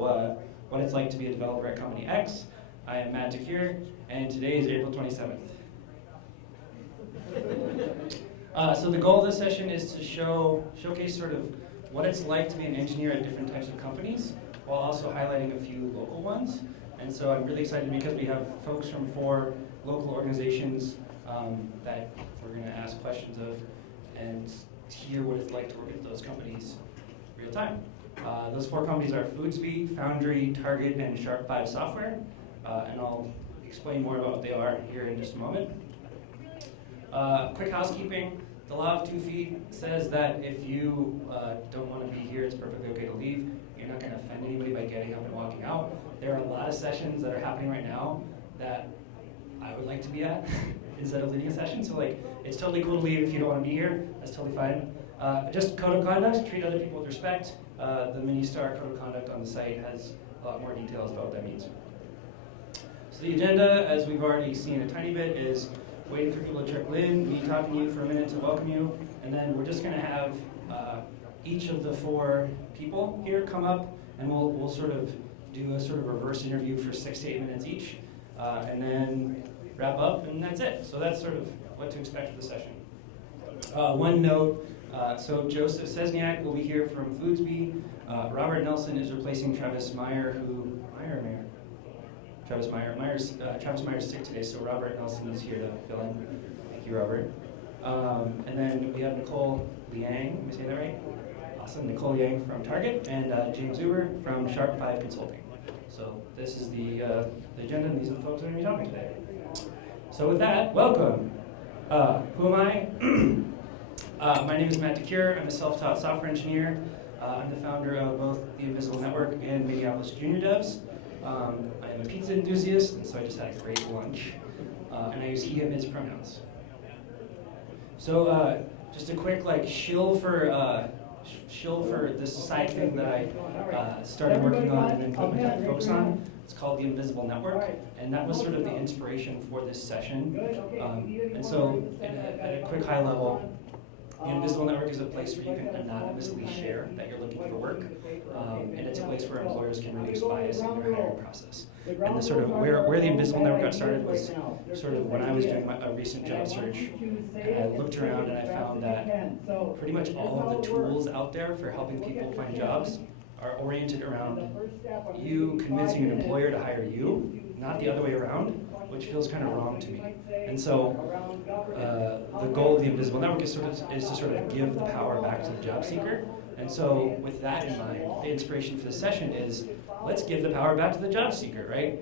what it's like to be a developer at company X. I am Matt DeCure, and today is April 27th. So the goal of this session is to showcase sort of what it's like to be an engineer at different types of companies, while also highlighting a few local ones. And so I'm really excited because we have folks from 4 local organizations that we're going to ask questions of and hear what it's like to work at those companies real time. Those 4 companies are Foodsby, Foundry, Target, and Sharp5 Software. And I'll explain more about what they are here in just a moment. Quick housekeeping. The law of 2 feet says that if you don't want to be here, it's perfectly okay to leave. You're not going to offend anybody by getting up and walking out. There are a lot of sessions that are happening right now that I would like to be at instead of leading a session. So like, it's totally cool to leave if you don't want to be here. That's totally fine. Just code of conduct, treat other people with respect. The MinneBar code of conduct on the site has a lot more details about what that means. So the agenda, as we've already seen a tiny bit, is waiting for people to trickle in, me talking to you for a minute to welcome you, and then we're just going to have each of the 4 people here come up, and we'll sort of do a sort of reverse interview for 6 to 8 minutes each, and then wrap up, and that's it. So that's sort of what to expect for the session. One note, so Joseph Sesniak will be here from Foodsby. Robert Nelson is replacing Travis Meyer, Travis Meyer's sick today, so Robert Nelson is here to fill in. Thank you, Robert. And then we have Nicole Liang, am I saying that right? Awesome, Nicole Liang from Target, and James Zuber from Sharp5 Consulting. So this is the agenda, and these are the folks that are going to be talking today. So with that, welcome. Who am I? My name is Matt DeCure. I'm a self-taught software engineer. I'm the founder of both the Invisible Network and Minneapolis Junior Devs. I'm a pizza enthusiast, and so I just had a great lunch. And I use he, him, his pronouns. So just a quick shill for this side thing that I started working on and then put my time to focus on. It's called the Invisible Network, and that was sort of the inspiration for this session. And so at a quick high level, the Invisible Network is a place where you can anonymously share that you're looking for work, and it's a place where employers can reduce bias in their hiring process. And the sort of where the Invisible Network got started was sort of when I was doing a recent job search, and I looked around and I found that pretty much all of the tools out there for helping people find jobs are oriented around you convincing an employer to hire you, not the other way around, which feels kind of wrong to me. And so the goal of the Invisible Network is to sort of give the power back to the job seeker. And so with that in mind, the inspiration for the session is, let's give the power back to the job seeker, right?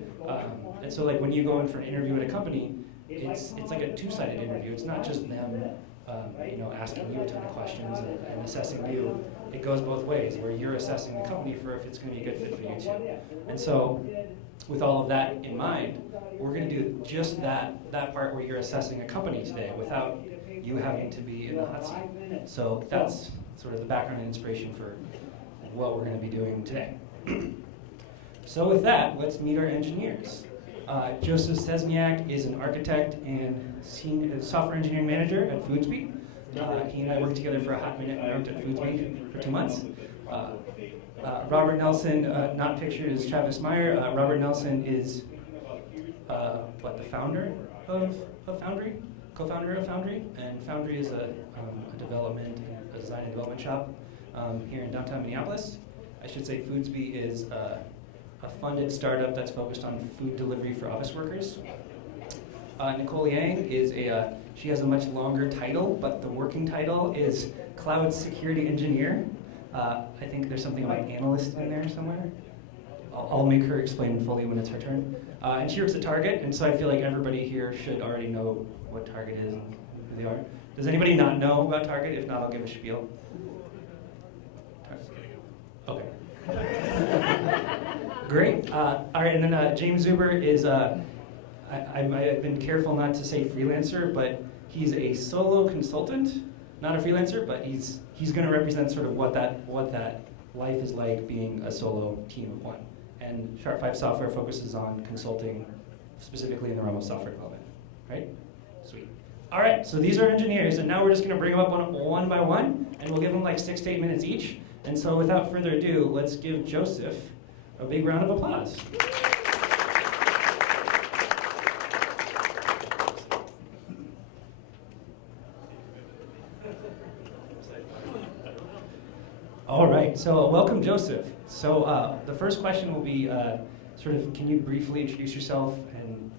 And so when you go in for an interview at a company, it's like a 2-sided interview. It's not just them asking you a ton of questions and assessing you. It goes both ways, where you're assessing the company for if it's going to be a good fit for you too. And so with all of that in mind, we're going to do just that part where you're assessing a company today without you having to be in the hot seat. So that's sort of the background and inspiration for what we're going to be doing today. So with that, let's meet our engineers. Joseph Sesniak is an architect and senior software engineering manager at Foodsby. He and I worked together for a hot minute. I worked at Foodsby for 2 months. Robert Nelson, not pictured, is Travis Meyer. Robert Nelson is the founder of Foundry, co-founder of Foundry, and Foundry is a design and development shop here in downtown Minneapolis. I should say Foodsby is a funded startup that's focused on food delivery for office workers. Nicole Yang is she has a much longer title, but the working title is Cloud Security Engineer. I think there's something about analyst in there somewhere. I'll make her explain fully when it's her turn. And she works at Target, and so I feel like everybody here should already know what Target is and who they are. Does anybody not know about Target? If not, I'll give a spiel. Okay. Great. All right, and then James Zuber is, I've been careful not to say freelancer, but he's a solo consultant, not a freelancer, but he's going to represent sort of what that life is like being a solo team of 1. And Sharp5 Software focuses on consulting, specifically in the realm of software development, right? Sweet. All right, so these are engineers, and now we're just going to bring them up one by one, and we'll give them 6 to 8 minutes each. And so without further ado, let's give Joseph A big round of applause. All right, so welcome, Joseph. So the first question will be sort of, can you briefly introduce yourself and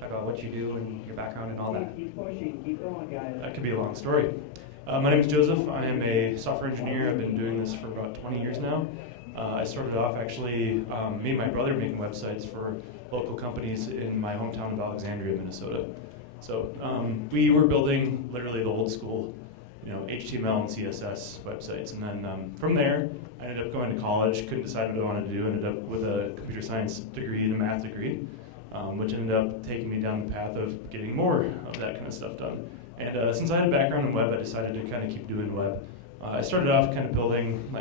talk about what you do and your background and all that? Keep pushing, keep going, guys. That could be a long story. My name is Joseph. I am a software engineer. I've been doing this for about 20 years now. I started off actually, me and my brother making websites for local companies in my hometown of Alexandria, Minnesota. So we were building literally the old school, HTML and CSS websites. And then from there, I ended up going to college, couldn't decide what I wanted to do, ended up with a computer science degree and a math degree, which ended up taking me down the path of getting more of that kind of stuff done. And since I had a background in web, I decided to kind of keep doing web. I started off kind of building,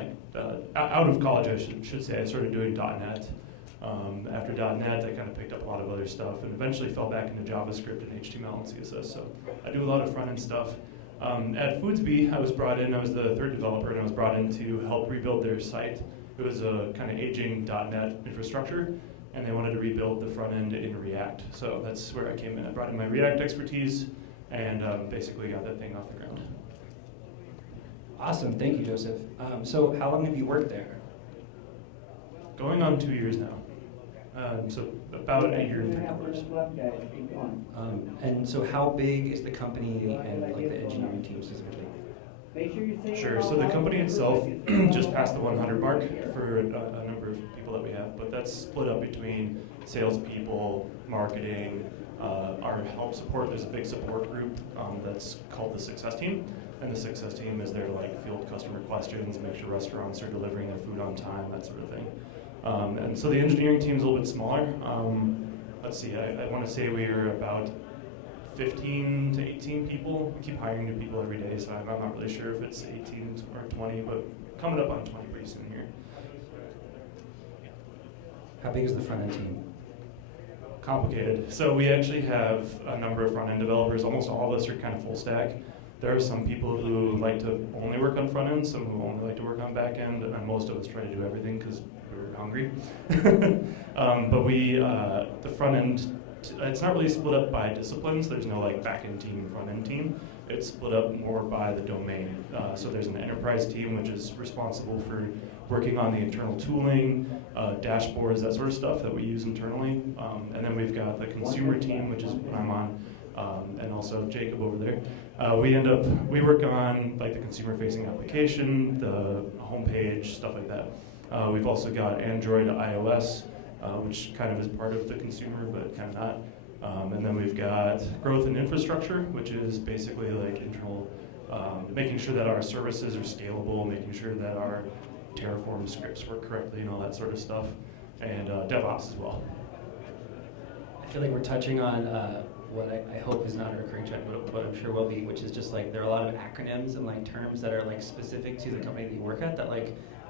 out of college, I should say, I started doing .NET. After .NET, I kind of picked up a lot of other stuff and eventually fell back into JavaScript and HTML and CSS. So I do a lot of front-end stuff. At Foodsby, I was the third developer, and I was brought in to help rebuild their site. It was a kind of aging .NET infrastructure, and they wanted to rebuild the front end in React. So that's where I came in. I brought in my React expertise and basically got that thing off the ground. Awesome, thank you, Joseph. So how long have you worked there? Going on 2 years now. So about a year and 3 quarters. And so how big is the company and like the engineering team specifically? Sure, so the company itself just passed the 100 mark for a number of people that we have, but that's split up between salespeople, marketing, our help support. There's a big support group that's called the Success Team, and the Success Team is there to field customer questions, make sure restaurants are delivering their food on time, that sort of thing. And so the engineering team is a little bit smaller. Let's see, I want to say we are about 15 to 18 people. We keep hiring new people every day, so I'm not really sure if it's 18 or 20, but coming up on 20 pretty soon here. How big is the front end team? Complicated. So we actually have a number of front end developers. Almost all of us are kind of full stack. There are some people who like to only work on front end, some who only like to work on back end, and most of us try to do everything because we're hungry. But the front end, it's not really split up by disciplines. There's no back end team, front end team. It's split up more by the domain. So there's an enterprise team which is responsible for working on the internal tooling, dashboards, that sort of stuff that we use internally. And then we've got the consumer team, which is what I'm on, and also Jacob over there. We work on the consumer-facing application, the homepage, stuff like that. We've also got Android, iOS, which kind of is part of the consumer, but kind of not. And then we've got growth and infrastructure, which is basically internal, making sure that our services are scalable, making sure that our Terraform scripts work correctly and all that sort of stuff, and DevOps as well. I feel like we're touching on what I hope is not a recurring trend, but I'm sure will be, which is just there are a lot of acronyms and terms that are specific to the company that you work at that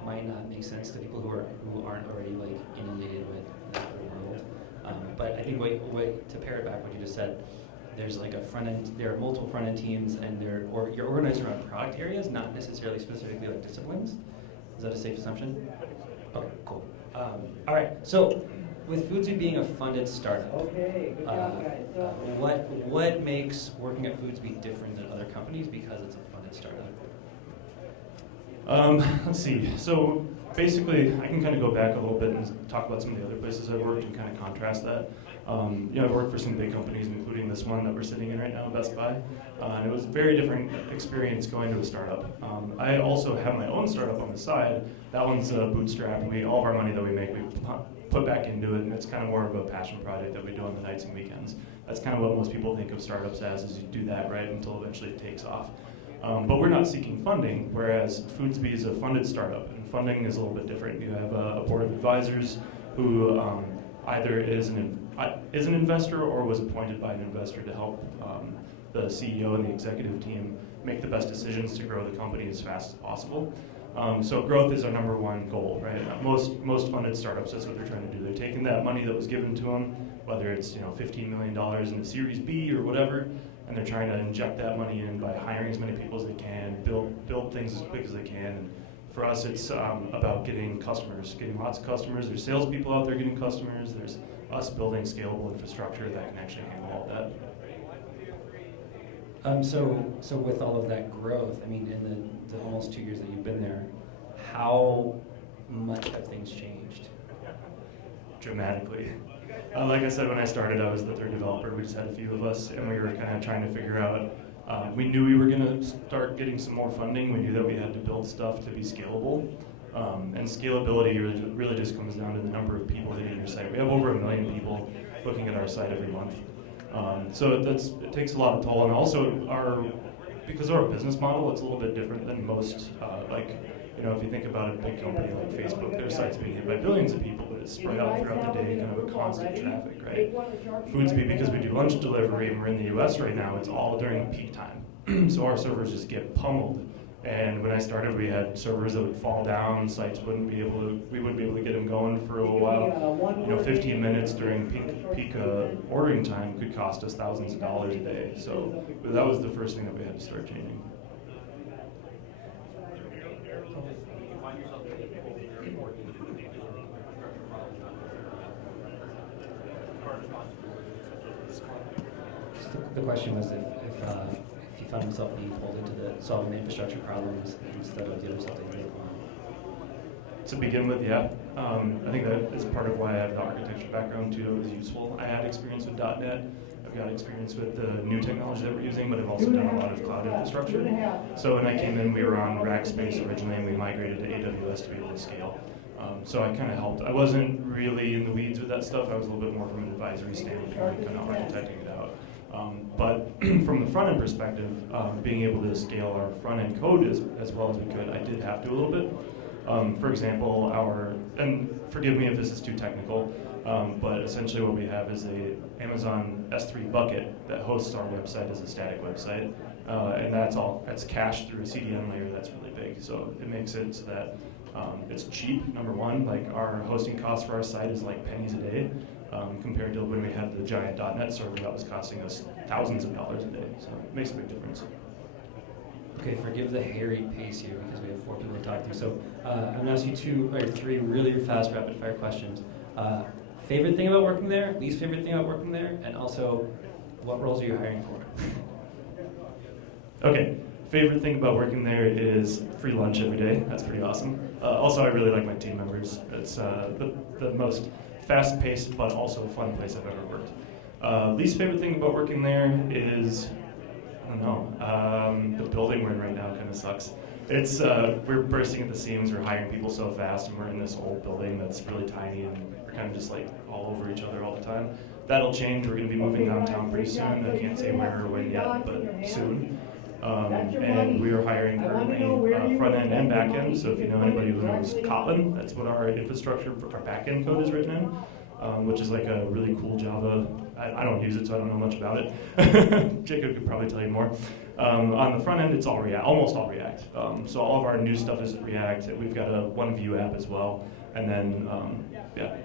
might not make sense to people who aren't already inundated with that world. But I think what to pair it back what you just said, there's a front end. There are multiple front end teams, and you're organized around product areas, not necessarily specifically disciplines. Is that a safe assumption? Okay, cool. All right, so with Foodsby being a funded startup, what makes working at Foodsby different than other companies because it's a funded startup? Let's see. So basically, I can kind of go back a little bit and talk about some of the other places I've worked and kind of contrast that. I've worked for some big companies, including this one that we're sitting in right now, Best Buy. And it was a very different experience going to a startup. I also have my own startup on the side. That one's bootstrap. All of our money that we make, we put back into it, and it's kind of more of a passion project that we do on the nights and weekends. That's kind of what most people think of startups as, is you do that, right, until eventually it takes off. But we're not seeking funding, whereas Foodsby is a funded startup, and funding is a little bit different. You have a board of advisors who either is an investor or was appointed by an investor to help the CEO and the executive team make the best decisions to grow the company as fast as possible. So growth is our number one goal, right? Most funded startups, that's what they're trying to do. They're taking that money that was given to them, whether it's $15 million in a Series B or whatever, and they're trying to inject that money in by hiring as many people as they can, build things as quick as they can, and For us, it's about getting customers, getting lots of customers. There's salespeople out there getting customers. There's us building scalable infrastructure that can actually handle all that. So with all of that growth, I mean, in the almost 2 years that you've been there, how much have things changed? Dramatically. Like I said, when I started, I was the third developer. We just had a few of us, and we were kind of trying to figure out. We knew we were going to start getting some more funding. We knew that we had to build stuff to be scalable. And scalability really just comes down to the number of people hitting your site. We have over 1 million people looking at our site every month. So it takes a lot of toll. And also, because of our business model, it's a little bit different than most, if you think about a big company like Facebook, their site's being hit by billions of people, but it's spread out throughout the day, kind of a constant traffic, right? Foodspeed, because we do lunch delivery and we're in the US right now, it's all during peak time. So our servers just get pummeled. And when I started, we had servers that would fall down, we wouldn't be able to get them going for a little while. 15 minutes during peak ordering time could cost us thousands of dollars a day. So that was the first thing that we had to start changing. The question was if he found himself being pulled into solving the infrastructure problems instead of the other stuff that he did. To begin with, yeah. I think that is part of why I have the architecture background too. It was useful. I had experience with .NET. I've got experience with the new technology that we're using, but I've also done a lot of cloud infrastructure. So when I came in, we were on Rackspace originally, and we migrated to AWS to be able to scale. So I kind of helped. I wasn't really in the weeds with that stuff. I was a little bit more from an advisory standpoint, kind of architecting it out. But from the front end perspective, being able to scale our front end code as well as we could, I did have to a little bit. For example, and forgive me if this is too technical, but essentially what we have is a Amazon S3 bucket that hosts our website as a static website, and that's cached through a CDN layer that's really big. So it makes it so that it's cheap, number one. Like our hosting cost for our site is like pennies a day, compared to when we had the giant .NET server that was costing us thousands of dollars a day. So it makes a big difference. Okay, forgive the hairy pace here because we have 4 people to talk to. So I'm going to ask you 2 or 3 really fast rapid fire questions. Favorite thing about working there, least favorite thing about working there, and also what roles are you hiring for? Okay, favorite thing about working there is free lunch every day. That's pretty awesome. Also, I really like my team members. It's the most fast-paced but also fun place I've ever worked. Least favorite thing about working there is, I don't know, the building we're in right now kind of sucks. It's we're bursting at the seams. We're hiring people so fast, and we're in this old building that's really tiny, and we're kind of just like all over each other all the time. That'll change. We're going to be moving downtown pretty soon. I can't say where or when yet, but soon. And we are hiring currently front end and back end. So if you know anybody who knows Kotlin, that's what our infrastructure, our back end code is written in, which is like a really cool Java. I don't use it, so I don't know much about it. Jacob could probably tell you more. On the front end, it's all React, almost all React. So all of our new stuff is React. We've got a one view app as well. And then, yeah.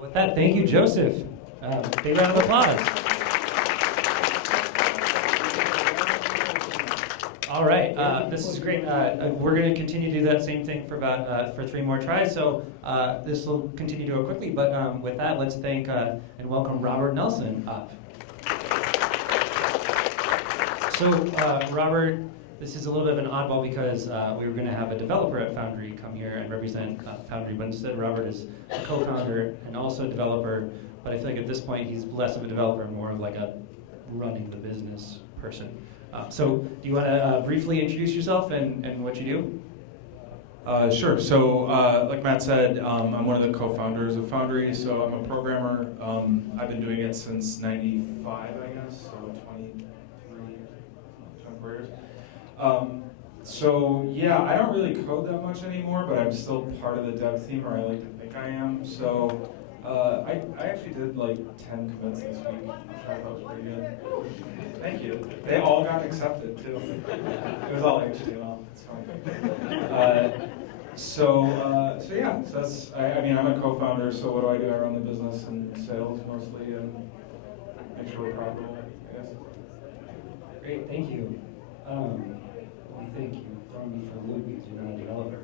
With that, thank you, Joseph. Big round of applause. All right, this is great. We're going to continue to do that same thing for 3 more tries. So this will continue to go quickly. But with that, let's thank and welcome Robert Nelson up. So Robert, this is a little bit of an oddball because we were going to have a developer at Foundry come here and represent Foundry, but instead Robert is a co-founder and also a developer. But I feel like at this point he's less of a developer and more of like a running the business person. So do you want to briefly introduce yourself and what you do? Sure. So like Matt said, I'm one of the co-founders of Foundry, so I'm a programmer. I've been doing it since 95, I guess, so 24 years. So yeah, I don't really code that much anymore, but I'm still part of the dev team, or I like to think I am. So I actually did like 10 commits this week, which I thought was pretty good. Thank you. They all got accepted too. It was all HTML. It's fine. So yeah, so that's. I mean, I'm a co-founder. So what do I do? I run the business and sales mostly, and make sure we're profitable, I guess. Great, thank you. Thank you. throwing me for a loop because you're not a developer.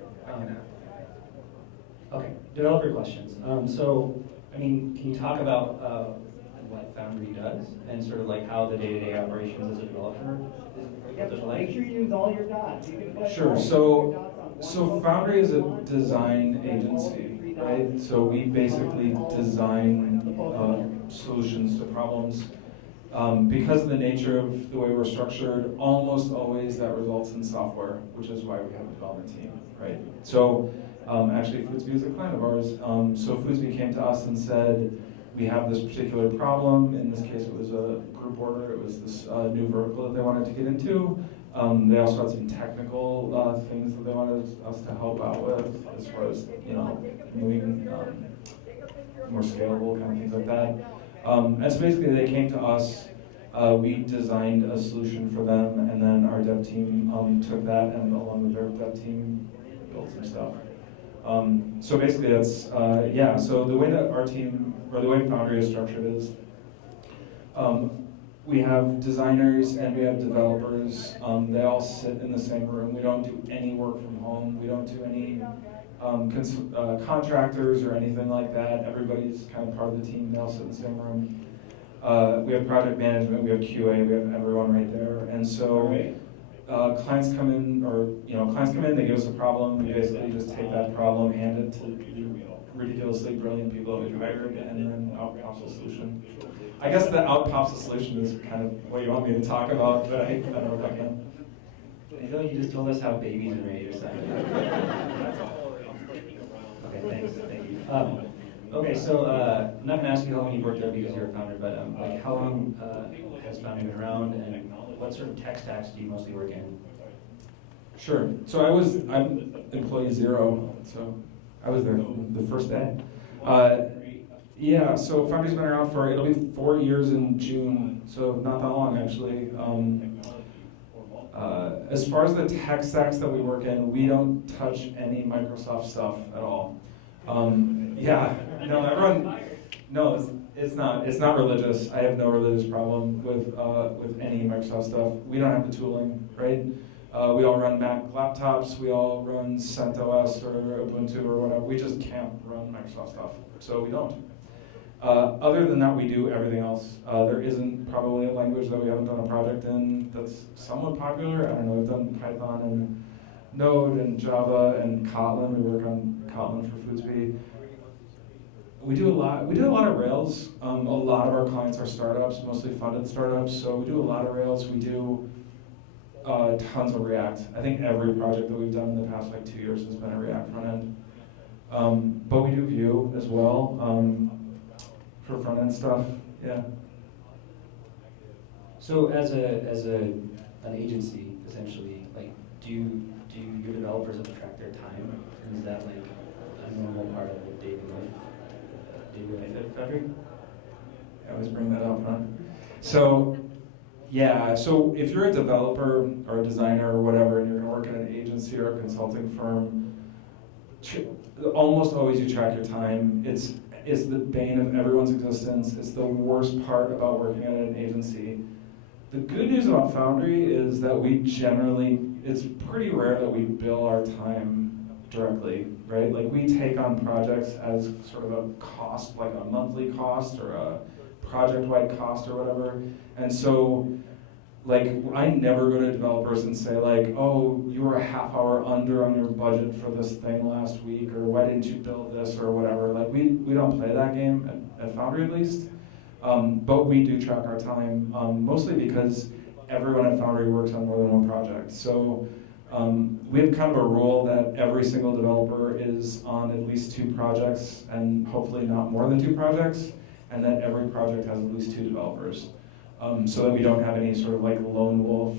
Okay, developer questions. So, I mean, can you talk about what Foundry does and sort of like how the day-to-day operations as a developer is like? Make sure you use all your dots. You can put Sure. all So, your dots on one so Foundry is a design agency, right? So we basically design solutions to problems. Because of the nature of the way we're structured, almost always that results in software, which is why we have a development team, right? So actually Foodsby is a client of ours. So Foodsby came to us and said, we have this particular problem. In this case, it was a group order. It was this new vertical that they wanted to get into. They also had some technical things that they wanted us to help out with, as far as moving more scalable kind of things like that. And so basically, they came to us. We designed a solution for them, and then our dev team took that and, along with their dev team, built some stuff. So basically, that's yeah. So the way that our team, or the way Foundry is structured, is we have designers and we have developers. They all sit in the same room. We don't do any work from home. We don't do any contractors or anything like that. Everybody's kind of part of the team. They all sit in the same room. We have project management. We have QA. We have everyone right there. And so clients come in, clients come in. They give us a problem. We basically just take that problem, hand it to the ridiculously brilliant people that we've hired, and then out pops a solution. I guess the out pops a solution is kind of what you want me to talk about, but I don't know if I can. I feel like you just told us how babies are made or something. Okay, thanks. Thank you. Okay, so I'm not going to ask you how long you've worked there because you're a founder, but like how long has Foundry been around, and what sort of tech stacks do you mostly work in? Sure. So I'm employee 0, so I was there the first day. Yeah, so Foundry's been around it'll be 4 years in June, so not that long actually. As far as the tech stacks that we work in, we don't touch any Microsoft stuff at all. Yeah, everyone, no, it's not religious. I have no religious problem with any Microsoft stuff. We don't have the tooling, right? We all run Mac laptops, we all run CentOS or Ubuntu or whatever. We just can't run Microsoft stuff, so we don't. Other than that, we do everything else. There isn't probably a language that we haven't done a project in that's somewhat popular. I don't know, we've done Python and Node and Java and Kotlin. We work on Kotlin for Foodsby. We do a lot of Rails. A lot of our clients are startups, mostly funded startups, so we do a lot of Rails. We do tons of React. I think every project that we've done in the past 2 years has been a React front end. But we do Vue as well. For front end stuff, yeah. So as an agency, essentially, do your developers track their time? Is that a normal part of the daily life at Foundry? I always bring that up, huh? So, yeah. So if you're a developer or a designer or whatever, and you're going to work at an agency or a consulting firm, almost always you track your time. It's the bane of everyone's existence. It's the worst part about working at an agency. The good news about Foundry is that it's pretty rare that we bill our time directly, right? We take on projects as sort of a cost, like a monthly cost or a project-wide cost or whatever. And so, I never go to developers and say oh, you were a half hour under on your budget for this thing last week, or why didn't you build this, or whatever. We don't play that game at Foundry at least. But we do track our time, mostly because everyone at Foundry works on more than one project. So we have kind of a rule that every single developer is on at least 2 projects, and hopefully not more than 2 projects, and that every project has at least 2 developers. So that we don't have any sort of lone wolf,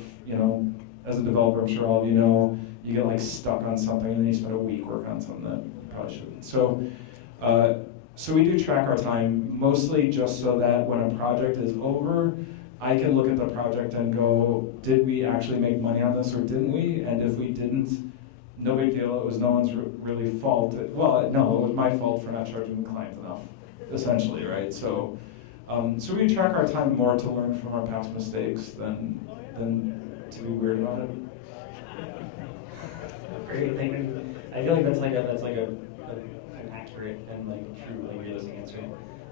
as a developer, I'm sure all of you know, you get stuck on something and then you spend a week working on something that you probably shouldn't. So we do track our time, mostly just so that when a project is over, I can look at the project and go, did we actually make money on this or didn't we? And if we didn't, no big deal, it was no one's really fault. Well, no, it was my fault for not charging the client enough, essentially, right? So we track our time more to learn from our past mistakes than to be weird about it. Great, thank you. I feel like an accurate and true, realistic answer.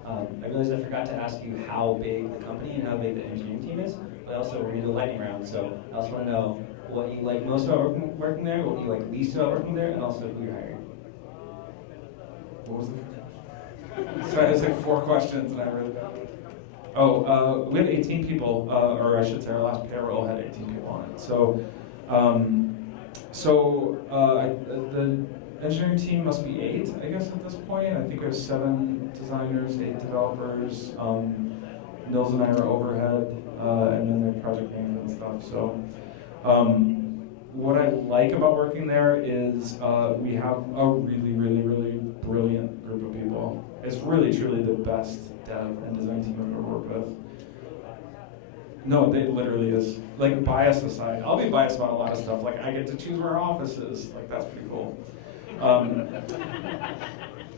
I realized I forgot to ask you how big the company and how big the engineering team is, but also we're gonna do a lightning round, so I also want to know what you like most about working there, what you like least about working there, and also who you're hiring. What was the Sorry, there's like 4 questions and I really don't. Oh, we had 18 people, or I should say our last payroll had 18 people on it. The engineering team must be 8, I guess, at this point. I think we have 7 designers, 8 developers. Nils and I are overhead, and then they're project management and stuff. So, what I like about working there is we have a really, really, really brilliant group of people. It's really, truly the best dev and design team I've ever worked with. No, it literally is. Like, bias aside, I'll be biased about a lot of stuff. Like, I get to choose where our office is. Like, that's pretty cool.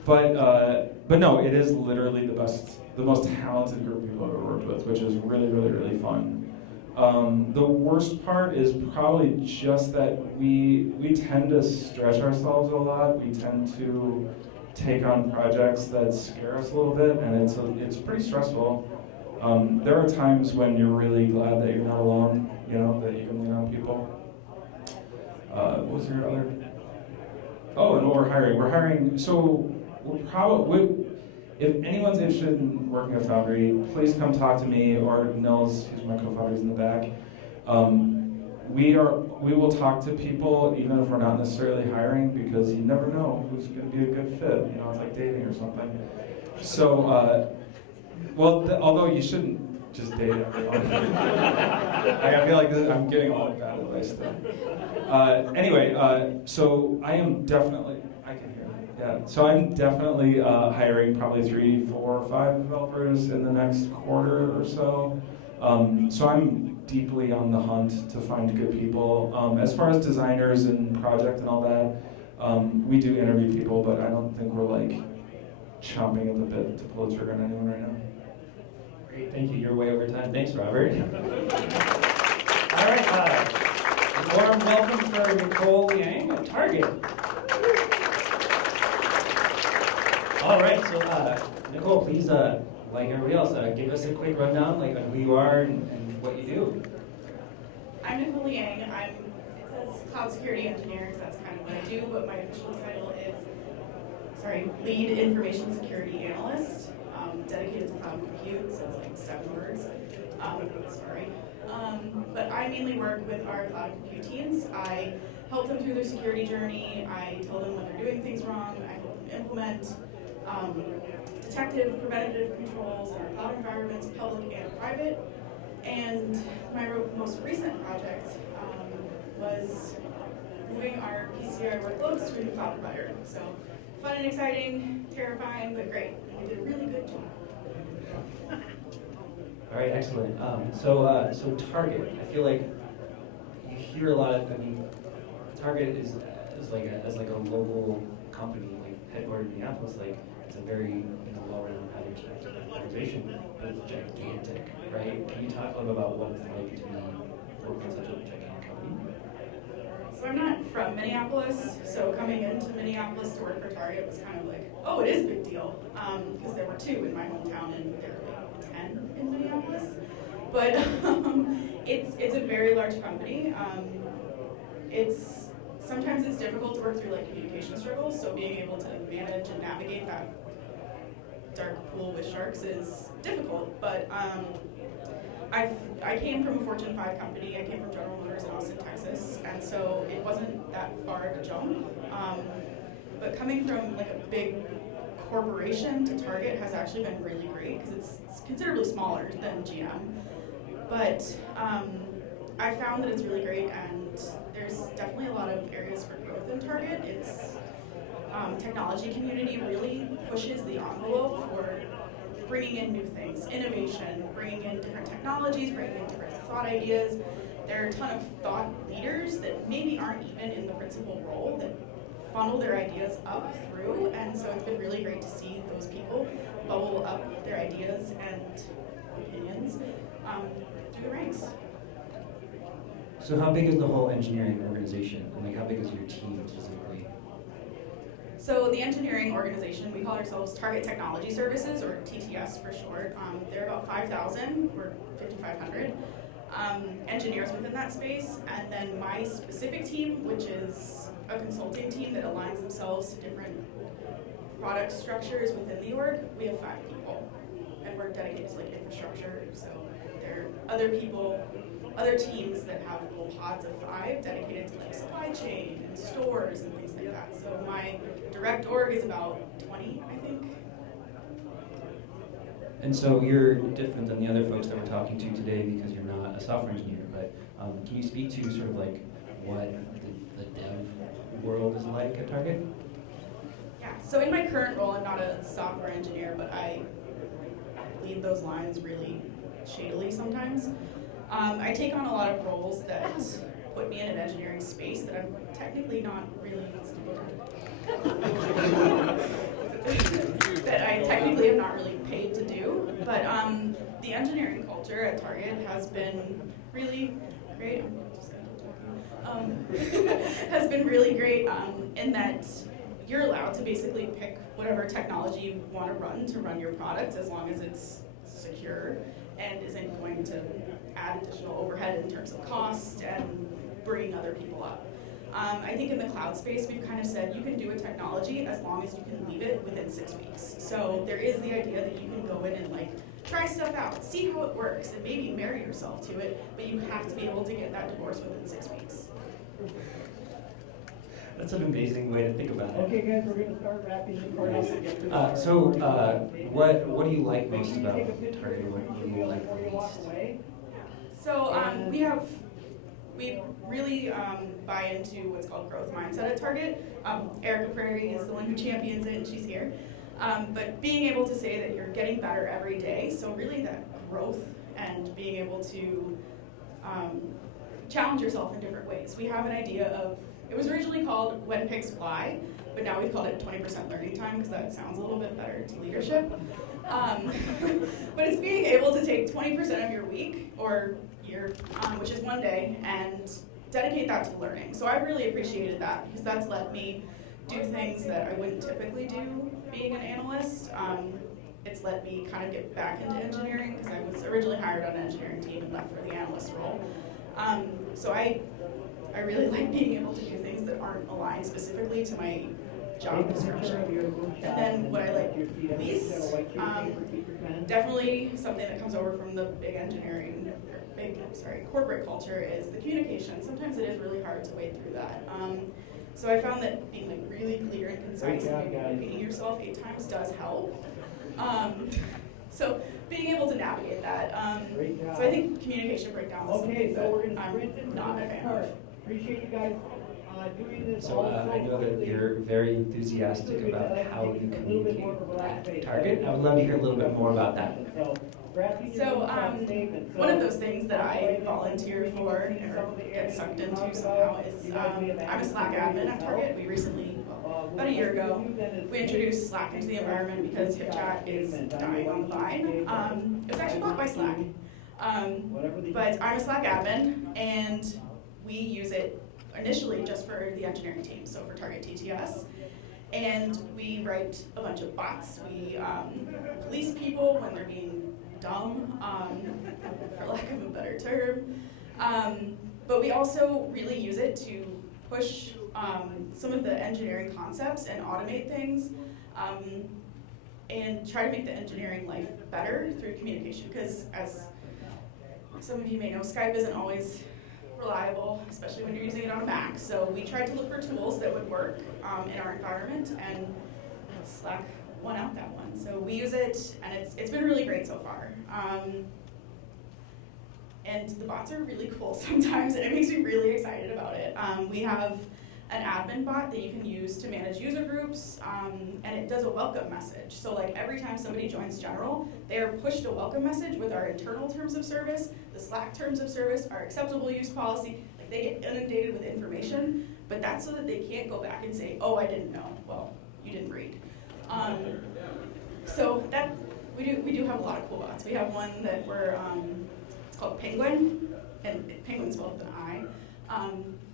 But no, it is literally the most talented group of people I've ever worked with, which is really, really, really fun. The worst part is probably just that we tend to stretch ourselves a lot. We tend to take on projects that scare us a little bit, and it's pretty stressful. There are times when you're really glad that you're not alone, that you can lean on people. What was your other? Oh, and what we're hiring. We're hiring, so if anyone's interested in working at Foundry, please come talk to me or Nils, who's my co-founder, is in the back. We will talk to people even if we're not necessarily hiring, because you never know who's going to be a good fit. It's like dating or something. So, although you shouldn't just date everyone. I feel like I'm getting all the bad advice though. Anyway, so I am definitely, I can hear you. Yeah, so I'm definitely hiring probably 3, 4, 5 developers in the next quarter or so. So I'm deeply on the hunt to find good people. As far as designers and project and all that, we do interview people, but I don't think we're chomping at the bit to pull the trigger on anyone right now. Great, thank you. You're way over time. Thanks, Robert. All right, warm welcome for Nicole Liang at Target. All right, so Nicole, please, like everybody else, give us a quick rundown, on who you are and what you do. I'm Nicole Liang. It says cloud security engineer because that's kind of what I do, but my official title is, lead information security analyst, dedicated to cloud compute, so it's 7 words. But I mainly work with our cloud compute teams. I help them through their security journey. I tell them when they're doing things wrong. I help them implement detective, preventative controls in our cloud environments, public and private. And my most recent project was moving our PCI workloads to a new cloud provider. So fun and exciting, terrifying, but great. We did a really good job. All right, excellent. So Target, I feel like you hear a lot of. Target is like a local company, headquartered in Minneapolis. It's a very well-renowned, highly respected organization, but it's gigantic, right? Can you talk a little bit about what it's like to be working in such a gigantic company? So I'm not from Minneapolis, so coming into Minneapolis to work for Target was kind of oh, it is a big deal, because there were 2 in my hometown and there were 10 in Minneapolis. But it's a very large company. Sometimes it's difficult to work through communication struggles, so being able to manage and navigate that dark pool with sharks is difficult. But I came from a Fortune 5 company. I came from General Motors in Austin, Texas, and so it wasn't that far to jump. But coming from a big corporation to Target has actually been really great because it's considerably smaller than GM. But I found that it's really great, and there's definitely a lot of areas for growth in Target. It's technology community really pushes the envelope for bringing in new things, innovation, bringing in different technologies, bringing in different thought ideas. There are a ton of thought leaders that maybe aren't even in the principal role that funnel their ideas up through, and so it's been really great to see those people bubble up their ideas and opinions through the ranks. So how big is the whole engineering organization? And like how big is your team specifically? So the engineering organization, we call ourselves Target Technology Services, or TTS for short. There are about 5,000, or 5,500 engineers within that space. And then my specific team, which is a consulting team that aligns themselves to different product structures within the org, we have 5 people. And we're dedicated to like infrastructure, so there are other people, other teams that have little pods of 5 dedicated to like supply chain and stores and things like that. So my direct org is about 20, I think. And so you're different than the other folks that we're talking to today because you're not a software engineer, but can you speak to sort of like what the dev world is like at Target? Yeah, so in my current role, I'm not a software engineer, but I lead those lines really shadily sometimes. I take on a lot of roles that put me in an engineering space that I'm technically not really that I technically am not really paid to do. But the engineering culture at Target has been really great. Has been really great in that you're allowed to basically pick whatever technology you want to run your product, as long as it's secure and isn't going to add additional overhead in terms of cost and bringing other people up. I think in the cloud space, we've kind of said you can do a technology as long as you can leave it within 6 weeks. So there is the idea that you can go in and like try stuff out, see how it works, and maybe marry yourself to it, but you have to be able to get that divorce within 6 weeks. That's an amazing way to think about it. Okay, guys, we're gonna start wrapping the part up. What do you like most about Target? What do you like least? So we really buy into what's called growth mindset at Target. Erica Prairie is the one who champions it, and she's here. But being able to say that you're getting better every day, so really that growth and being able to challenge yourself in different ways. We have an idea of, it was originally called When Pigs Fly, but now we've called it 20% learning time because that sounds a little bit better to leadership. But it's being able to take 20% of your week or year, which is one day, and dedicate that to learning. So I've really appreciated that because that's let me do things that I wouldn't typically do being an analyst. It's let me kind of get back into engineering because I was originally hired on an engineering team and left for the analyst role. So I really like being able to do things that aren't aligned specifically to my job description. And then what I like least, definitely something that comes over from the corporate culture is the communication. Sometimes it is really hard to wade through that. So I found that being like really clear and concise and maybe repeating yourself 8 times does help. So being able to navigate that. So I think communication breakdowns is something that I'm not a fan of. Appreciate you guys doing this. So I know that you're very enthusiastic about how you communicate at Target. I would love to hear a little bit more about that. So one of those things that I volunteer for or get sucked into somehow is I'm a Slack admin at Target. We recently, about a year ago, we introduced Slack into the environment because HipChat is dying on the vine. It was actually bought by Slack. But I'm a Slack admin, and we use it initially just for the engineering team, so for Target TTS. And we write a bunch of bots. We police people when they're being dumb, for lack of a better term. But we also really use it to push some of the engineering concepts and automate things and try to make the engineering life better through communication. Because as some of you may know, Skype isn't always reliable, especially when you're using it on a Mac. So we tried to look for tools that would work in our environment, and Slack won out that one. So we use it, and it's been really great so far. And the bots are really cool sometimes, and it makes me really excited about it. We have an admin bot that you can use to manage user groups, and it does a welcome message. So like every time somebody joins General, they are pushed a welcome message with our internal terms of service, the Slack terms of service, our acceptable use policy. Like they get inundated with information, but that's so that they can't go back and say, oh, I didn't know. Well, you didn't read. So that we do have a lot of cool bots. We have one that it's called Penguin, and Penguin's spelled with an I.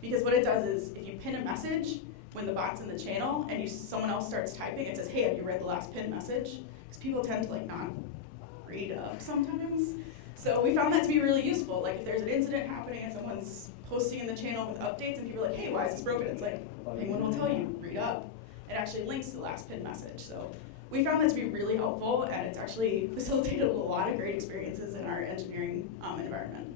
Because what it does is, if you pin a message when the bot's in the channel and someone else starts typing, it says, hey, have you read the last pinned message? Because people tend to not read up sometimes. So we found that to be really useful. Like if there's an incident happening and someone's posting in the channel with updates and people are like, hey, why is this broken? It's like, Penguin will tell you, read up. It actually links to the last pinned message. So we found that to be really helpful, and it's actually facilitated a lot of great experiences in our engineering environment.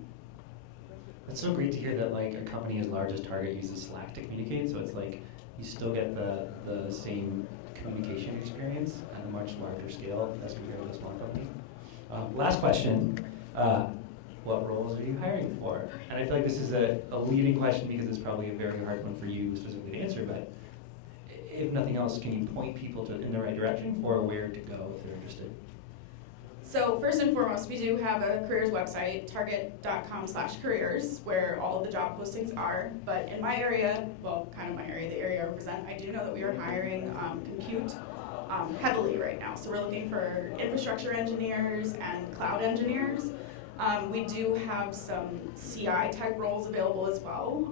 It's so great to hear that a company as large as Target uses Slack to communicate, so it's you still get the same communication experience at a much larger scale as compared to a small company. Last question, what roles are you hiring for? And I feel like this is a leading question because it's probably a very hard one for you specifically to answer, but if nothing else, can you point people in the right direction for where to go if they're interested? So first and foremost, we do have a careers website, target.com/careers, where all of the job postings are. But in my area, well, kind of my area, the area I represent, I do know that we are hiring compute heavily right now. So we're looking for infrastructure engineers and cloud engineers. We do have some CI type roles available as well.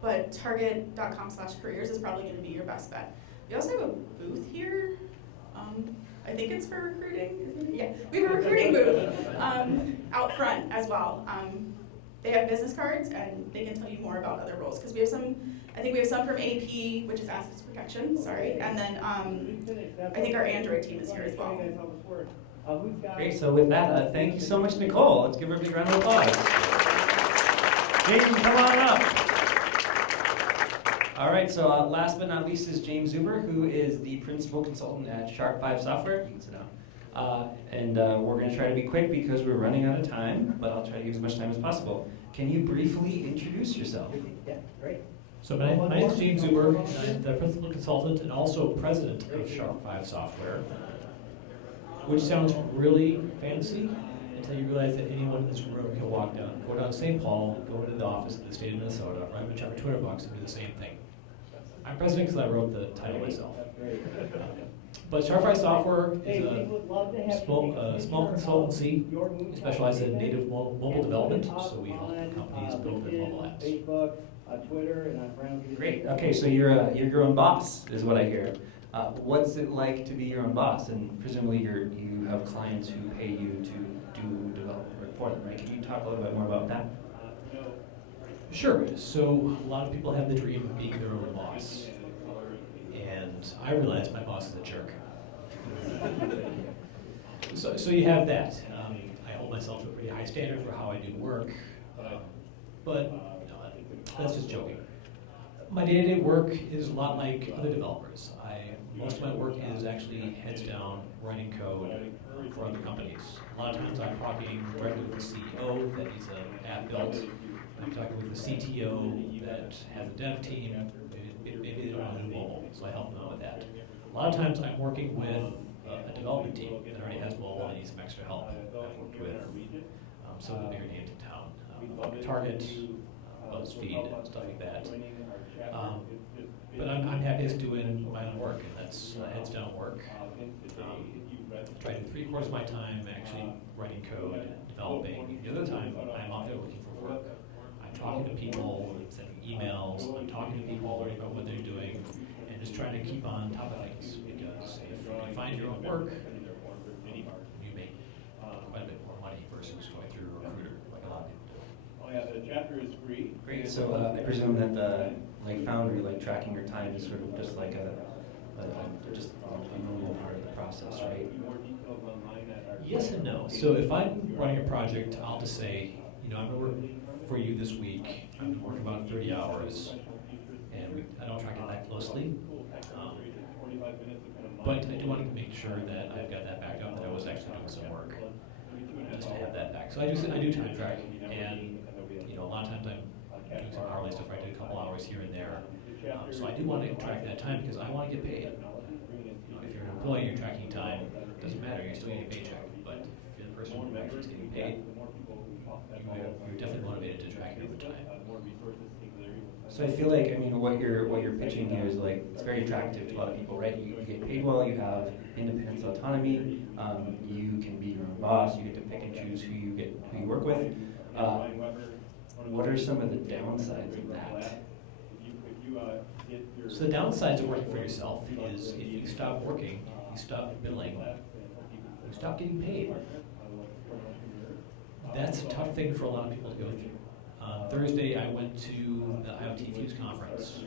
But target.com/careers is probably going to be your best bet. We also have a booth here. I think it's for recruiting, isn't it? Yeah, we have a recruiting booth out front as well. They have business cards and they can tell you more about other roles because we have some. I think we have some from AP, which is assets protection. Sorry, and then I think our Android team is here as well. Great. So with that, thank you so much, Nicole. Let's give her a big round of applause. James, come on up. All right, so last but not least is James Zuber, who is the principal consultant at Sharp5 Software. You can sit down. And we're going to try to be quick because we're running out of time, but I'll try to use as much time as possible. Can you briefly introduce yourself? Yeah, great. So my name is James Zuber, and I'm the principal consultant and also president of Sharp5 Software, which sounds really fancy until you realize that anyone in this room can walk down, go down St. Paul, go into the office of the state of Minnesota, write a bunch of Twitter bucks, and do the same thing. I'm president because I wrote the title myself. But Sharp5 Software is a small consultancy. We specialize in native mobile development, so we help companies build their mobile apps. Facebook, Twitter, and I'm Brown. Great. Okay, so you're your own boss, is what I hear. What's it like to be your own boss? And presumably you have clients who pay you to do development work for them, right? Can you talk a little bit more about that? Sure. So a lot of people have the dream of being their own boss. And I realize my boss is a jerk. So you have that. I hold myself to a pretty high standard for how I do work. But that's just joking. My day-to-day work is a lot like other developers. Most of my work is actually heads down, writing code for other companies. A lot of times I'm talking directly with the CEO that needs an app built. I'm talking with the CTO that has a dev team. Maybe they don't know who mobile, so I help them out with that. A lot of times I'm working with a development team that already has mobile and needs some extra help. I've worked with some of the bigger names in town, Target, BuzzFeed, stuff like that. But I'm happiest doing my own work, and that's heads down work. Try to do 3/4 of my time actually writing code, developing. The other time I'm out there looking for work. I'm talking to people, sending emails, I'm talking to people, learning about what they're doing, and just trying to keep on top of things. Because if you find your own work, you make quite a bit more money versus going through a recruiter, like a lot of people do. Oh yeah, the chapter is free. Great. So I presume that the Foundry, tracking your time is sort of just like just a normal part of the process, right? Yes and no. So if I'm running a project, I'll just say, I'm going to work for you this week. I'm working about 30 hours, and I don't track it that closely. But I do want to make sure that I've got that back up, that I was actually doing some work, just to have that back. So I do time track, and a lot of times I'm doing some hourly stuff. I do a couple hours here and there. So I do want to track that time because I want to get paid. If you're an employee, you're tracking time. It doesn't matter. You're still getting a paycheck. But if you're the person who actually is getting paid, you're definitely motivated to track your time. So I feel like what you're pitching here is it's very attractive to a lot of people, right? You get paid well, you have independence, autonomy, you can be your own boss, you get to pick and choose who you work with. what are some of the downsides of that? So the downsides of working for yourself is if you stop working, you stop billing, you stop getting paid. That's a tough thing for a lot of people to go through. On Thursday, I went to the IoT Fuse conference.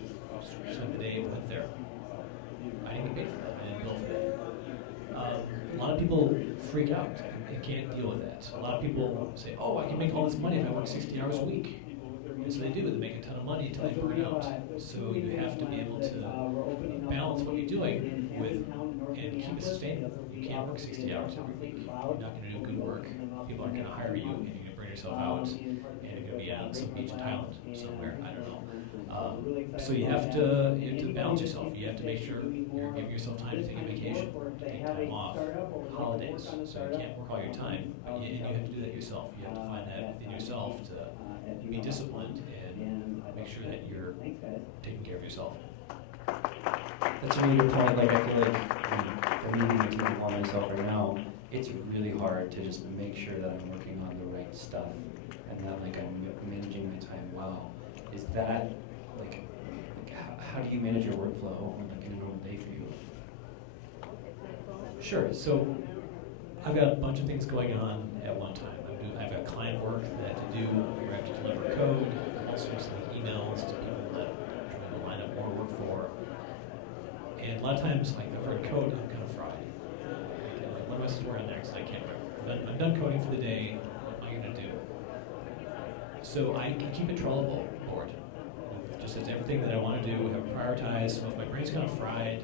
Spent the day, went there. I didn't get paid for that. I didn't bill for that. A lot of people freak out and can't deal with that. A lot of people say, oh, I can make all this money if I work 60 hours a week. And so they do. They make a ton of money until they burn out. So you have to be able to balance what you're doing with and keep it sustainable. You can't work 60 hours every week. You're not going to do good work. People aren't going to hire you, and you're going to burn yourself out, and you're going to be out on some beach in Thailand somewhere. I don't know. So you have to balance yourself. You have to make sure you're giving yourself time to take a vacation, to take time off, holidays. So you can't work all your time, and you have to do that yourself. You have to find that within yourself to be disciplined and make sure that you're taking care of yourself. That's a really good point. Like, I feel like for me being a team on myself right now, it's really hard to just make sure that I'm working on the right stuff and that like I'm managing my time well. Is that like how do you manage your workflow like in a normal day for you? Sure. So I've got a bunch of things going on at one time. I've got client work that I have to do where I have to deliver code, also sending emails to people that I'm trying to line up more work for. And a lot of times, like I've written code, I'm kind of fried. Like, what am I supposed to work on next? I can't work. I'm done coding for the day. What am I going to do? So I can keep a Trello board. It just says everything that I want to do, have it prioritized. So if my brain's kind of fried,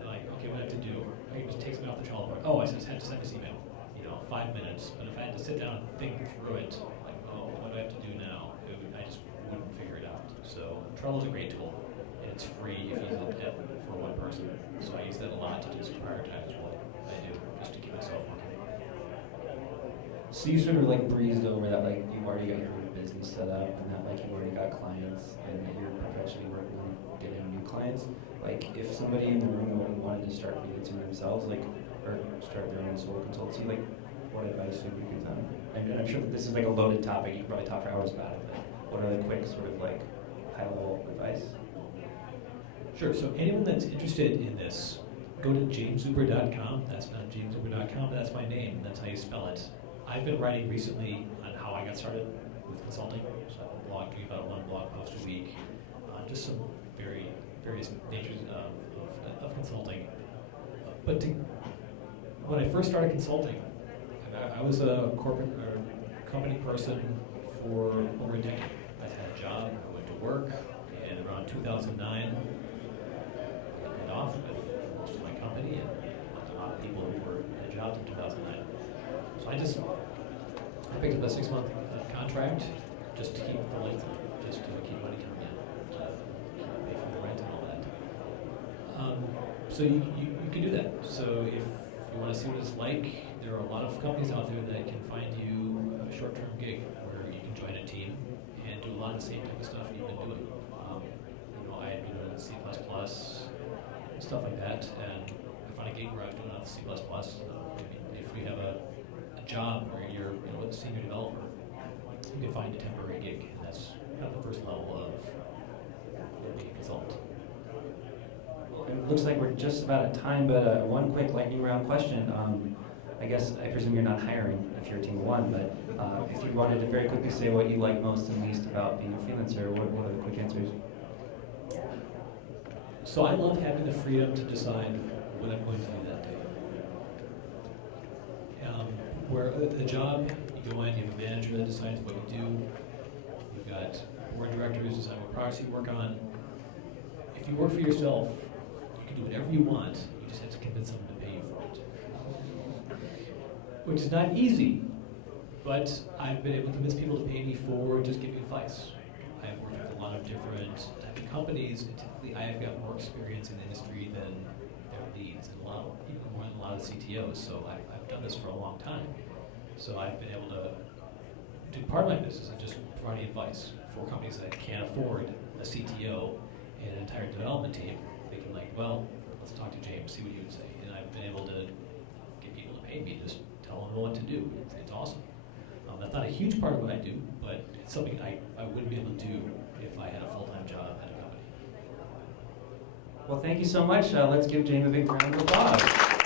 I'm like, okay, what do I have to do? I can just take something off the Trello board. Oh, I just had to send this email. 5 minutes, but if I had to sit down and think through it, like, oh, what do I have to do now? I just wouldn't figure it out. So Trello's a great tool, and it's free if you use it for one person. So I use that a lot to just prioritize what I do, just to keep myself working. So you sort of like breezed over that, like you've already got your own business set up, and that like you've already got clients, and that you're perpetually working on getting new clients. Like if somebody in the room wanted to start freelancing themselves, like or start their own solo consultancy, like what advice would you give them? And I'm sure that this is like a loaded topic, you could probably talk for hours about it, but what are the quick sort of like high-level advice? Sure, so anyone that's interested in this, go to jameszuber.com. That's not jameszuber.com, but that's my name, that's how you spell it. I've been writing recently on how I got started with consulting, so I'm blogging about one blog post a week, just some various natures of consulting. But when I first started consulting, I was a corporate or company person for over a decade. I had a job, I went to work, and around 2009, I got laid off with most of my company and a lot of people who were in jobs in 2009. So I picked up a 6-month contract just to keep the lights on, just to keep money coming in, to pay for the rent and all that. So you can do that. So if you want to see what it's like, there are a lot of companies out there that can find you a short-term gig where you can join a team and do a lot of the same type of stuff you've been doing. I had been doing C++, stuff like that, and I found a gig where I was doing C++. If we have a job where you're a senior developer, you can find a temporary gig, and that's kind of the first level of being a consultant. It looks like we're just about at time, but one quick lightning round question. I presume you're not hiring if you're a team of one, but if you wanted to very quickly say what you like most and least about being a freelancer, what are the quick answers? So I love having the freedom to decide what I'm going to do that day. Where the job, you go in, you have a manager that decides what you do. You've got board directors who decide what products you work on. If you work for yourself, you can do whatever you want. You just have to convince them to pay you for it. Which is not easy, but I've been able to convince people to pay me for just giving advice. I've worked with a lot of different type of companies, and typically I have got more experience in the industry than their leads, and even more than a lot of CTOs, so I've done this for a long time. So I've been able to do part of my business and just providing advice for companies that can't afford a CTO and an entire development team. They can well, let's talk to James, see what he would say. And I've been able to get people to pay me, just tell them what to do. It's awesome. That's not a huge part of what I do, but it's something I wouldn't be able to do if I had a full-time job at a company. Well, thank you so much. Let's give Jamie a big round of applause.